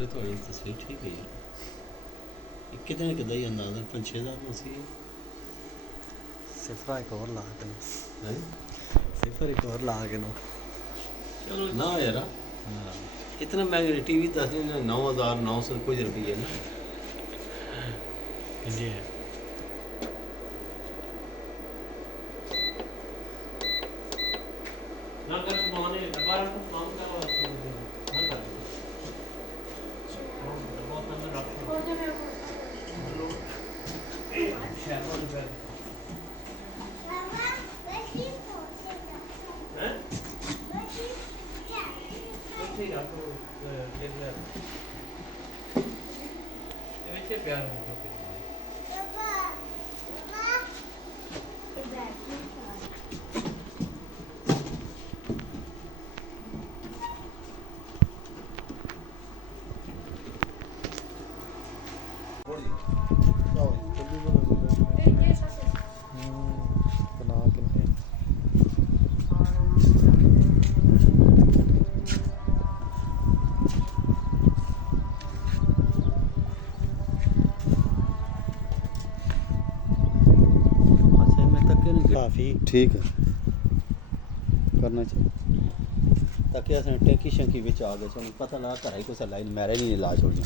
ਮੁੰਡੇ ਤੁਹਾਡੀ ਤਸਵੀਰ ਠੀਕ ਹੈ ਇਹ ਕਿਤੇ ਕਿਦਾਂ ਹੀ ਅੰਦਾਜ਼ਾ 5-6 ਦਾ ਸੀ ਸਿਫਰ ਇੱਕ ਹੋਰ ਲਾ ਕੇ ਹੈ ਸਿਫਰ ਇੱਕ ਹੋਰ ਲਾ ਕੇ ਨੂੰ ਚਲੋ ਨਾ ਯਾਰ इतना महंगे टीवी 9,900 कुछ रुपये ना इंडिया ना कर माने दोबारा मांग का ना कर बहुत अंदर रखो शैलो पे हैं ठीक है तो ये बच्चे प्यार हो तो काफ़ी ठीक है करना चाहिए ताकि असें टैंकी शैंकी बिच आ गए सानूं पता लगा घर ही कुसै लाइन मैरे नहीं ला छोड़नी